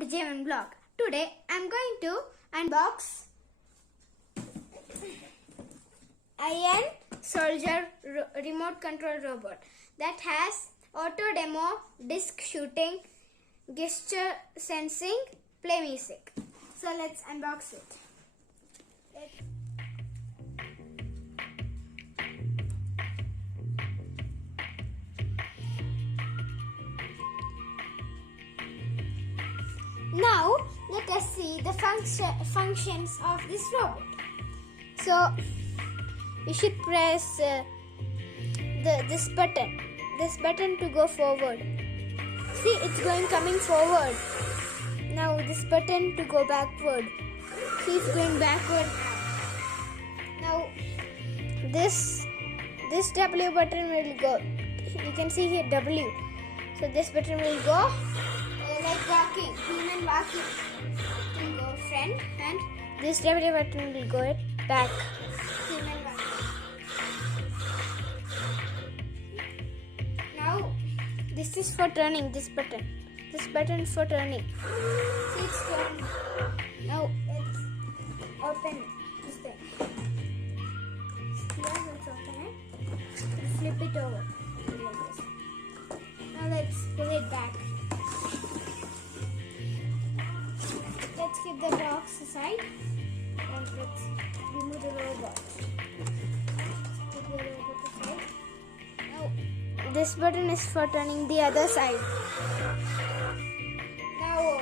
to J1 Vlog. Today I am going to unbox Iron Soldier remote control robot that has auto demo, disc shooting, gesture sensing, play music. So let's unbox it. Now let us see the functions of this robot. So you should press this button to go forward. See, it's coming forward. Now this button to go backward. See, it's going backward. Now this W button will go. You can see here W. So this button will go like walking, human walking. It will go front, and this W button will go back, human walking. Now this is for turning. This button for turning. See, it's turning. Now let's open this thing. Here, let's open it. Flip it over like this. Now let's pull it back. Let's keep the box aside and let's remove the robot. Keep the robot aside. Now this button is for turning the other side. Now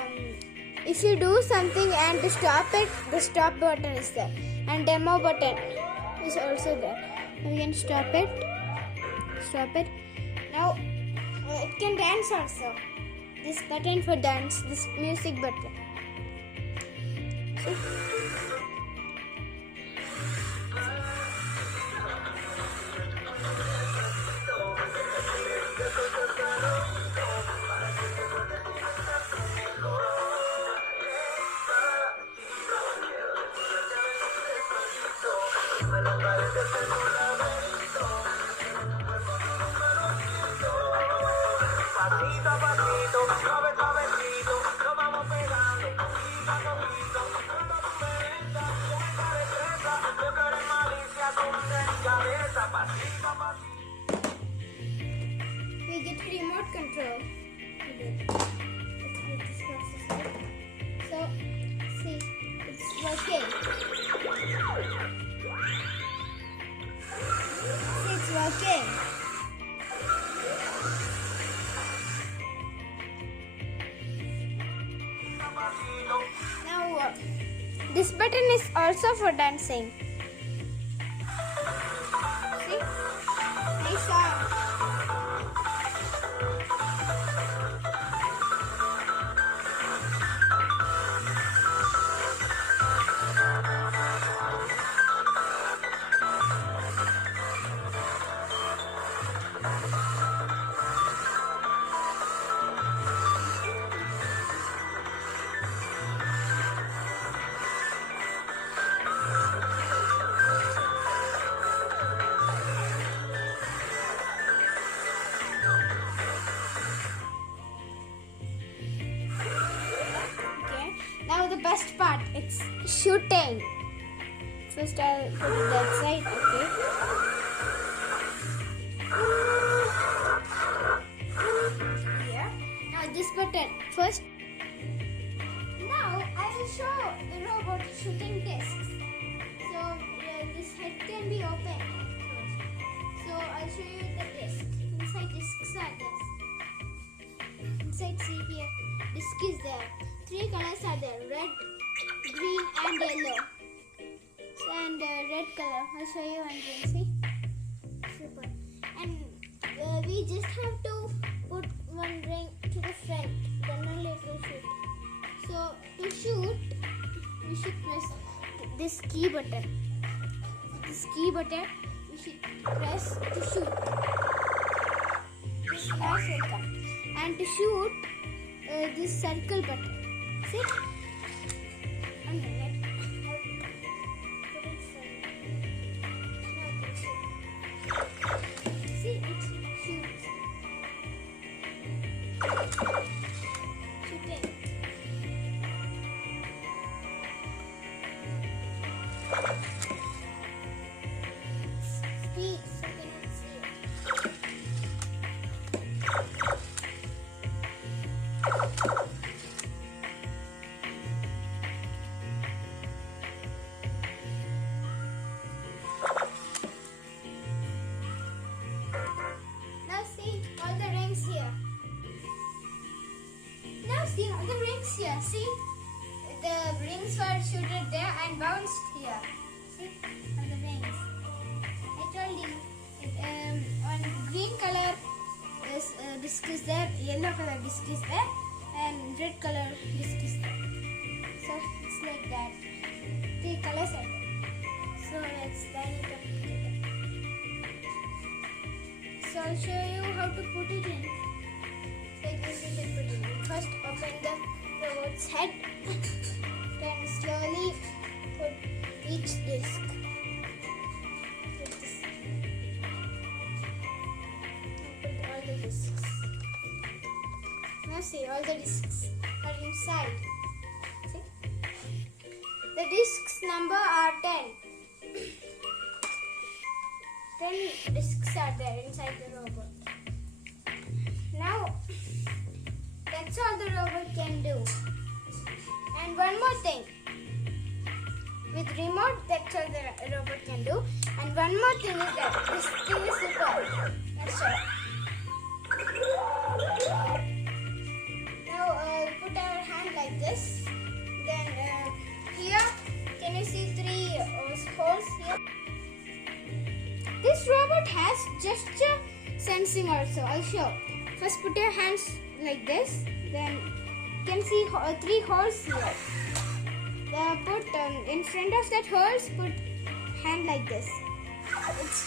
if you do something and to stop it, the stop button is there, and demo button is also there. We can stop it. Now it can dance also. This button for dance, this music button. See? We get remote control. Let's put this box aside. So, see, it's working. See, it's working. Now, this button is also for dancing. See? Nice sound. Now the best part, it's shooting. First I'll put it that side, okay. Here. Now this button. First. Now I will show the robot shooting discs. So this head can be open. So I'll show you the disc. Inside discs are this. Inside, see here, disc is there. 3 colors are there: red, green and yellow. So, and red color, I'll show you one thing, see? Super. And we just have to put one ring to the front, then only it will shoot. So to shoot, we should press this key button. This key button we should press to shoot. This flash will come. And to shoot, this circle button. See? One minute. See, it shoots. Shooting. see the rings here. See, the rings were shooted there and bounced here. See, on the rings. I told you, on green color disc is there, yellow color disc is there, and red color disc is there. So it's like that. 3 colors are there. So let's line it up together. So I'll show you how to put it in. Like this you should put it in. First open the robot's head. Then slowly put each disc. Put this. Put all the discs. Now see, all the discs are inside. See? The discs number are 10. 10 discs are there inside the robot. Now, that's all the robot can do. And one more thing. With remote, that's all the robot can do. And one more thing is that this thing is super. Let's show. Now, put our hand like this. Then, here, can you see 3 holes here? This robot has gesture sensing also. I'll show. First put your hands like this. Then you can see 3 holes here. Put in front of that holes, put hand like this. It's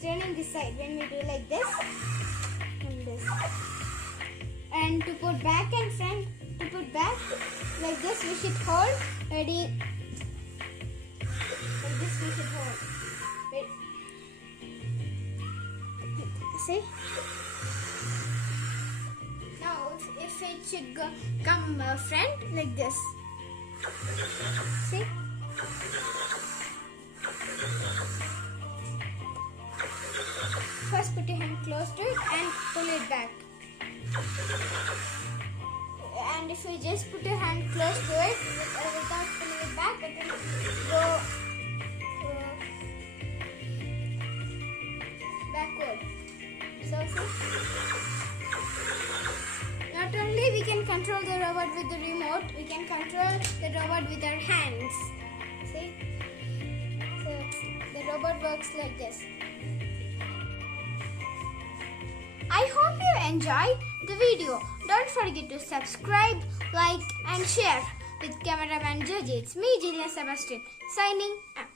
turning this side when we do like this and this. And to put back and front, to put back like this, we should hold. Ready? Like this we should hold. Wait. See? Now if it should come front like this. See? First put your hand close to it and pull it back. And if you just put your hand close to it without pulling it back, it will go backward. So not only we can control the robot with the remote, we can control the robot with our hands. See? So the robot works like this. I hope you enjoyed the video. Don't forget to subscribe, like and share. With cameraman Joji, it's me, Jillian Sebastian, signing out.